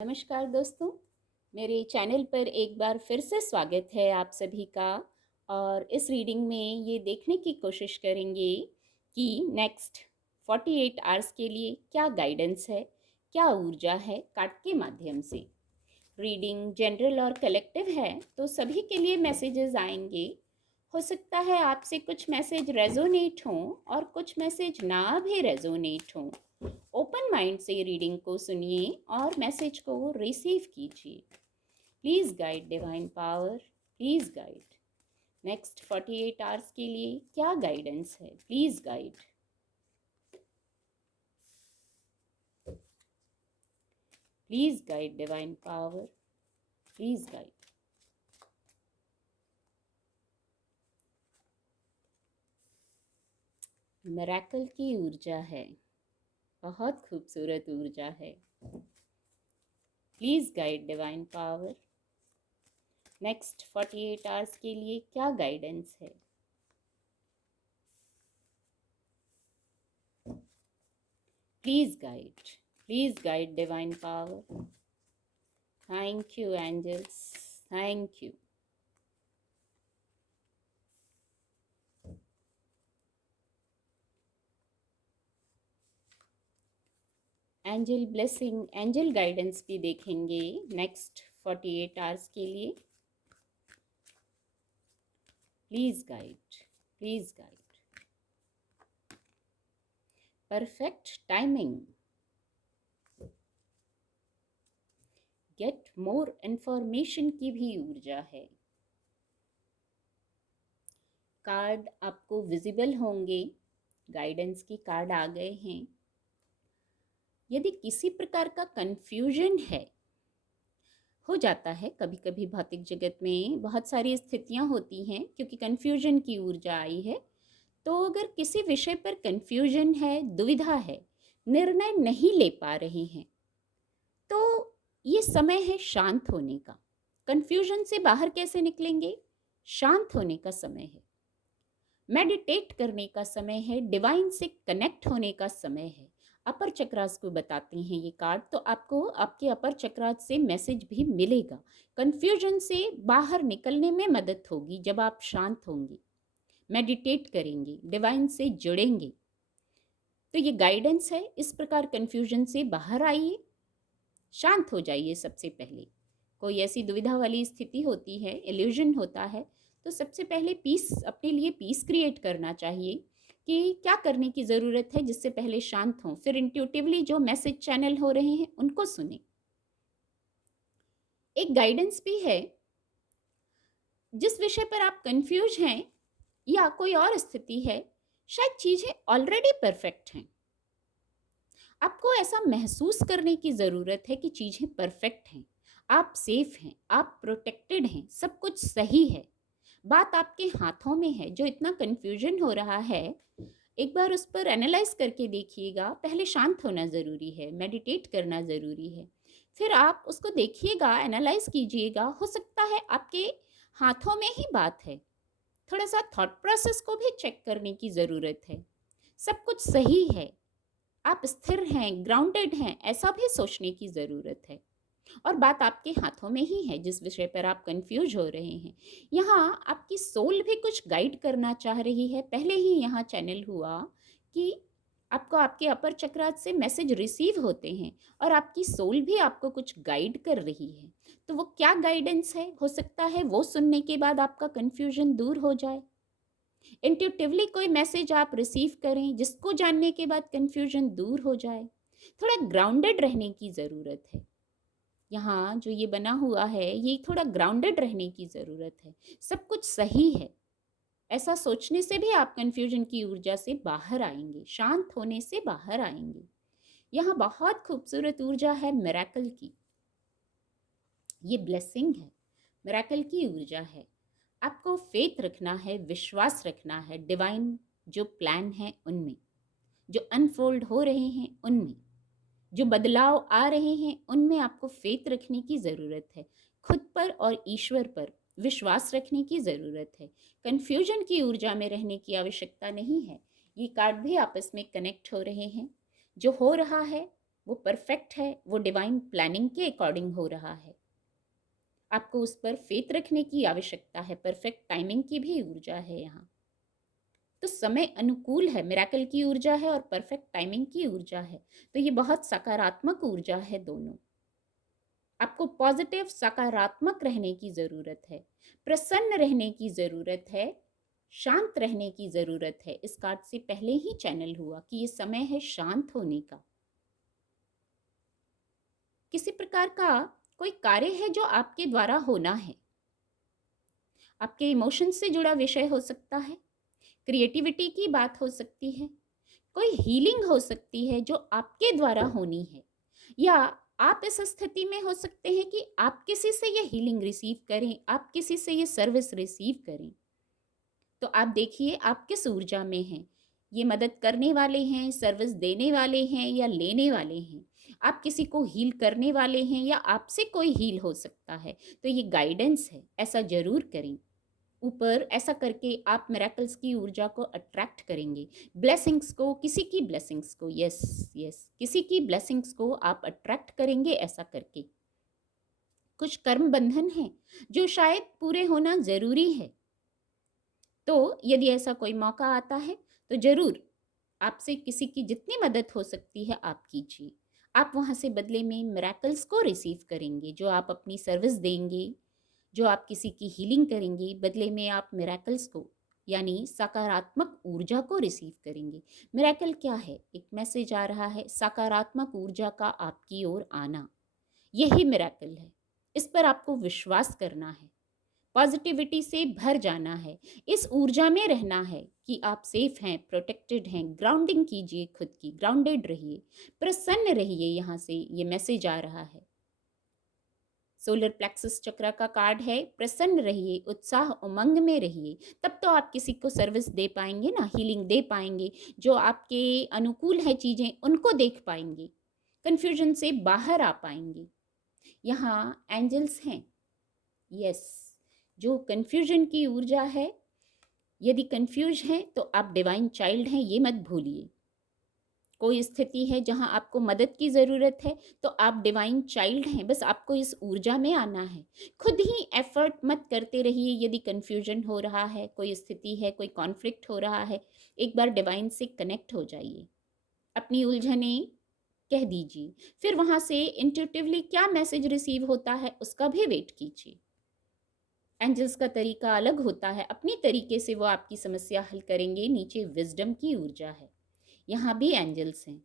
नमस्कार दोस्तों, मेरे चैनल पर एक बार फिर से स्वागत है आप सभी का। और इस रीडिंग में ये देखने की कोशिश करेंगे कि नेक्स्ट 48 आवर्स के लिए क्या गाइडेंस है, क्या ऊर्जा है कार्ड के माध्यम से। रीडिंग जनरल और कलेक्टिव है तो सभी के लिए मैसेजेस आएंगे। हो सकता है आपसे कुछ मैसेज रेजोनेट हों और कुछ मैसेज ना भी रेजोनेट हों। ओपन माइंड से रीडिंग को सुनिए और मैसेज को रिसीव कीजिए। Please guide divine power, please guide. Next 48 hours के लिए क्या गाइडेंस है, please guide. Please guide divine power, please guide. Miracle की ऊर्जा है, बहुत खूबसूरत ऊर्जा है। Please guide divine power. Next 48 hours के लिए क्या गाइडेंस है। Please guide divine power. Thank you angels, thank you. Angel blessing, angel guidance भी देखेंगे नेक्स्ट 48 आवर्स के लिए। Please guide, please guide. Perfect timing, get more information की भी ऊर्जा है। कार्ड आपको विजिबल होंगे, गाइडेंस की कार्ड आ गए हैं। यदि किसी प्रकार का कंफ्यूजन है, हो जाता है कभी कभी भौतिक जगत में बहुत सारी स्थितियां होती हैं क्योंकि कंफ्यूजन की ऊर्जा आई है। तो अगर किसी विषय पर कंफ्यूजन है, दुविधा है, निर्णय नहीं ले पा रहे हैं, तो ये समय है शांत होने का। कंफ्यूजन से बाहर कैसे निकलेंगे? शांत होने का समय है, मेडिटेट करने का समय है, डिवाइन से कनेक्ट होने का समय है। अपर चक्रास को बताते हैं ये कार्ड, तो आपको आपके अपर चक्रास से मैसेज भी मिलेगा। कंफ्यूजन से बाहर निकलने में मदद होगी जब आप शांत होंगे, मेडिटेट करेंगे, डिवाइन से जुड़ेंगे। तो ये गाइडेंस है, इस प्रकार कंफ्यूजन से बाहर आइए, शांत हो जाइए। सबसे पहले कोई ऐसी दुविधा वाली स्थिति होती है, इल्यूजन होता है, तो सबसे पहले पीस, अपने लिए पीस क्रिएट करना चाहिए कि क्या करने की ज़रूरत है जिससे पहले शांत हों। फिर इंट्यूटिवली जो मैसेज चैनल हो रहे हैं उनको सुने। एक गाइडेंस भी है, जिस विषय पर आप कंफ्यूज हैं या कोई और स्थिति है, शायद चीज़ें ऑलरेडी परफेक्ट हैं। आपको ऐसा महसूस करने की ज़रूरत है कि चीज़ें परफेक्ट हैं, आप सेफ हैं, आप प्रोटेक्टेड हैं, सब कुछ सही है। बात आपके हाथों में है। जो इतना कन्फ्यूजन हो रहा है, एक बार उस पर एनालाइज करके देखिएगा। पहले शांत होना ज़रूरी है, मेडिटेट करना ज़रूरी है, फिर आप उसको देखिएगा, एनालाइज कीजिएगा। हो सकता है आपके हाथों में ही बात है। थोड़ा सा थॉट प्रोसेस को भी चेक करने की ज़रूरत है। सब कुछ सही है, आप स्थिर हैं, ग्राउंडेड हैं, ऐसा भी सोचने की ज़रूरत है। और बात आपके हाथों में ही है जिस विषय पर आप कंफ्यूज हो रहे हैं। यहाँ आपकी सोल भी कुछ गाइड करना चाह रही है। पहले ही यहाँ चैनल हुआ कि आपको आपके अपर चक्रात से मैसेज रिसीव होते हैं और आपकी सोल भी आपको कुछ गाइड कर रही है। तो वो क्या गाइडेंस है, हो सकता है वो सुनने के बाद आपका कंफ्यूजन दूर हो जाए। इंट्यूटिवली कोई मैसेज आप रिसीव करें जिसको जानने के बाद कंफ्यूजन दूर हो जाए। थोड़ा ग्राउंडेड रहने की ज़रूरत है। यहाँ जो ये बना हुआ है, ये थोड़ा ग्राउंडेड रहने की ज़रूरत है। सब कुछ सही है, ऐसा सोचने से भी आप कंफ्यूजन की ऊर्जा से बाहर आएंगे, शांत होने से बाहर आएंगे। यहाँ बहुत खूबसूरत ऊर्जा है मिरेकल की। ये ब्लेसिंग है, मिरेकल की ऊर्जा है। आपको फेथ रखना है, विश्वास रखना है डिवाइन जो प्लान है उनमें, जो अनफोल्ड हो रहे हैं उनमें, जो बदलाव आ रहे हैं उनमें आपको फेथ रखने की ज़रूरत है। खुद पर और ईश्वर पर विश्वास रखने की ज़रूरत है। कन्फ्यूजन की ऊर्जा में रहने की आवश्यकता नहीं है। ये कार्ड भी आपस में कनेक्ट हो रहे हैं। जो हो रहा है वो परफेक्ट है, वो डिवाइन प्लानिंग के अकॉर्डिंग हो रहा है। आपको उस पर फेथ रखने की आवश्यकता है। परफेक्ट टाइमिंग की भी ऊर्जा है यहाँ। तो समय अनुकूल है, मिरेकल की ऊर्जा है और परफेक्ट टाइमिंग की ऊर्जा है। तो ये बहुत सकारात्मक ऊर्जा है दोनों। आपको पॉजिटिव सकारात्मक रहने की ज़रूरत है, प्रसन्न रहने की ज़रूरत है, शांत रहने की ज़रूरत है। इस कार्ड से पहले ही चैनल हुआ कि ये समय है शांत होने का। किसी प्रकार का कोई कार्य है जो आपके द्वारा होना है। आपके इमोशंस से जुड़ा विषय हो सकता है, क्रिएटिविटी की बात हो सकती है, कोई हीलिंग हो सकती है जो आपके द्वारा होनी है, या आप इस स्थिति में हो सकते हैं कि आप किसी से ये हीलिंग रिसीव करें, आप किसी से ये सर्विस रिसीव करें। तो आप देखिए आप किस ऊर्जा में हैं। ये मदद करने वाले हैं, सर्विस देने वाले हैं या लेने वाले हैं। आप किसी को हील करने वाले हैं या आपसे कोई हील हो सकता है। तो ये गाइडेंस है, ऐसा जरूर करें। ऊपर ऐसा करके आप मिरेकल्स की ऊर्जा को अट्रैक्ट करेंगे, ब्लेसिंग्स को, किसी की ब्लेसिंग्स को, यस यस, किसी की ब्लेसिंग्स को आप अट्रैक्ट करेंगे ऐसा करके। कुछ कर्म बंधन हैं जो शायद पूरे होना ज़रूरी है। तो यदि ऐसा कोई मौका आता है तो ज़रूर आपसे किसी की जितनी मदद हो सकती है आप कीजिए। आप वहाँ से बदले में मिरेकल्स को रिसीव करेंगे, जो आप अपनी सर्विस देंगे, जो आप किसी की हीलिंग करेंगे, बदले में आप मिरेकल्स को यानी सकारात्मक ऊर्जा को रिसीव करेंगे। मिरेकल क्या है? एक मैसेज आ रहा है, सकारात्मक ऊर्जा का आपकी ओर आना, यही मिरेकल है। इस पर आपको विश्वास करना है, पॉजिटिविटी से भर जाना है, इस ऊर्जा में रहना है कि आप सेफ हैं, प्रोटेक्टेड हैं। ग्राउंडिंग कीजिए, खुद की ग्राउंडेड रहिए, प्रसन्न रहिए। यहाँ से ये मैसेज आ रहा है। सोलर प्लेक्सस चक्र का कार्ड है, प्रसन्न रहिए, उत्साह उमंग में रहिए, तब तो आप किसी को सर्विस दे पाएंगे ना, हीलिंग दे पाएंगे। जो आपके अनुकूल है चीज़ें उनको देख पाएंगे, कन्फ्यूजन से बाहर आ पाएंगे। यहाँ एंजल्स हैं, यस। जो कन्फ्यूजन की ऊर्जा है, यदि कन्फ्यूज हैं तो आप डिवाइन चाइल्ड हैं, ये मत भूलिए। कोई स्थिति है जहां आपको मदद की ज़रूरत है तो आप डिवाइन चाइल्ड हैं, बस आपको इस ऊर्जा में आना है। खुद ही एफर्ट मत करते रहिए। यदि कन्फ्यूजन हो रहा है, कोई स्थिति है, कोई कॉन्फ्लिक्ट हो रहा है, एक बार डिवाइन से कनेक्ट हो जाइए, अपनी उलझने कह दीजिए, फिर वहाँ से इंट्यूटिवली क्या मैसेज रिसीव होता है उसका भी वेट कीजिए। एंजल्स का तरीका अलग होता है, अपनी तरीके से वो आपकी समस्या हल करेंगे। नीचे विजडम की ऊर्जा है, यहाँ भी एंजल्स हैं।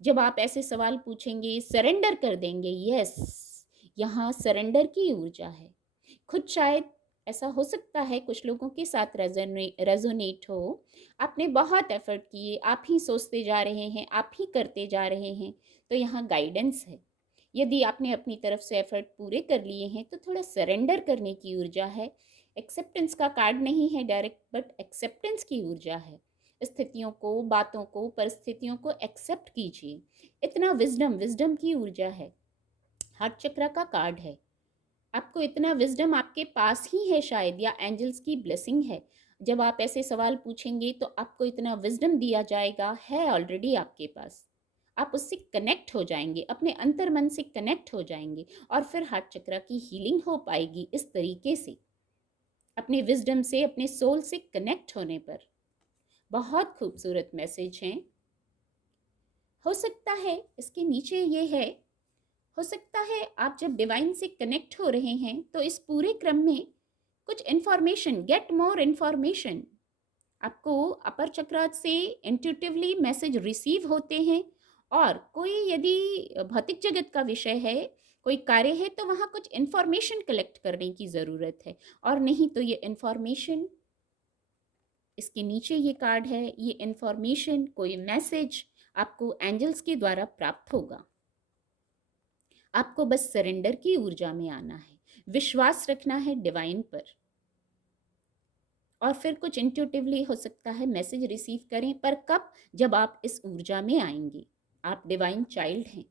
जब आप ऐसे सवाल पूछेंगे, सरेंडर कर देंगे, यस, यहाँ सरेंडर की ऊर्जा है। खुद शायद ऐसा हो सकता है कुछ लोगों के साथ रेजोनेट हो। आपने बहुत एफर्ट किए, आप ही सोचते जा रहे हैं, आप ही करते जा रहे हैं, तो यहाँ गाइडेंस है। यदि आपने अपनी तरफ से एफर्ट पूरे कर लिए हैं तो थोड़ा सरेंडर करने की ऊर्जा है। एक्सेप्टेंस का कार्ड नहीं है डायरेक्ट, बट एक्सेप्टेंस की ऊर्जा है। स्थितियों को, बातों को, परिस्थितियों को एक्सेप्ट कीजिए। इतना विजडम, विजडम की ऊर्जा है। हार्ट चक्र का कार्ड है। आपको इतना विजडम आपके पास ही है शायद, या एंजल्स की ब्लेसिंग है। जब आप ऐसे सवाल पूछेंगे तो आपको इतना विजडम दिया जाएगा, है ऑलरेडी आपके पास। आप उससे कनेक्ट हो जाएंगे, अपने अंतर मन से कनेक्ट हो जाएंगे, और फिर हार्ट चक्र की हीलिंग हो पाएगी इस तरीके से, अपने विजडम से, अपने सोल से कनेक्ट होने पर। बहुत खूबसूरत मैसेज हैं। हो सकता है इसके नीचे ये है, हो सकता है आप जब डिवाइन से कनेक्ट हो रहे हैं तो इस पूरे क्रम में कुछ इन्फॉर्मेशन, गेट मोर इन्फॉर्मेशन, आपको अपर चक्र से इंट्यूटिवली मैसेज रिसीव होते हैं। और कोई यदि भौतिक जगत का विषय है, कोई कार्य है, तो वहाँ कुछ इन्फॉर्मेशन कलेक्ट करने की ज़रूरत है। और नहीं तो ये इन्फॉर्मेशन, इसके नीचे ये कार्ड है, ये इन्फॉर्मेशन, कोई मैसेज आपको एंजल्स के द्वारा प्राप्त होगा। आपको बस सरेंडर की ऊर्जा में आना है, विश्वास रखना है डिवाइन पर, और फिर कुछ इंट्यूटिवली हो सकता है मैसेज रिसीव करें। पर कब? जब आप इस ऊर्जा में आएंगे। आप डिवाइन चाइल्ड हैं।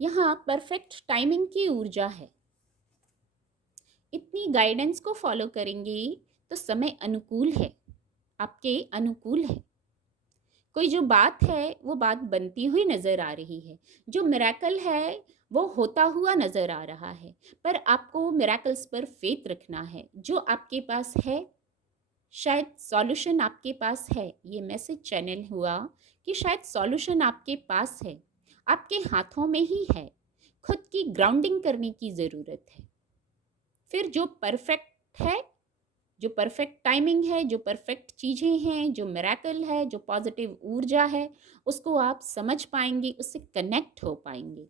यहाँ परफेक्ट टाइमिंग की ऊर्जा है। इतनी गाइडेंस को फॉलो करेंगे तो समय अनुकूल है, आपके अनुकूल है। कोई जो बात है वो बात बनती हुई नज़र आ रही है, जो मिरेकल है वो होता हुआ नज़र आ रहा है। पर आपको मिरेकल्स पर फेथ रखना है। जो आपके पास है, शायद सॉल्यूशन आपके पास है। ये मैसेज चैनल हुआ कि शायद सॉल्यूशन आपके पास है, आपके हाथों में ही है। खुद की ग्राउंडिंग करने की ज़रूरत है। फिर जो परफेक्ट है, जो परफेक्ट टाइमिंग है, जो परफेक्ट चीज़ें हैं, जो मिरेकल है, जो पॉजिटिव ऊर्जा है, उसको आप समझ पाएंगे, उससे कनेक्ट हो पाएंगे।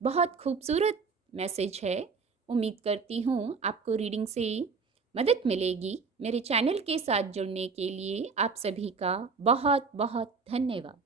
बहुत खूबसूरत मैसेज है। उम्मीद करती हूँ आपको रीडिंग से मदद मिलेगी। मेरे चैनल के साथ जुड़ने के लिए आप सभी का बहुत बहुत धन्यवाद।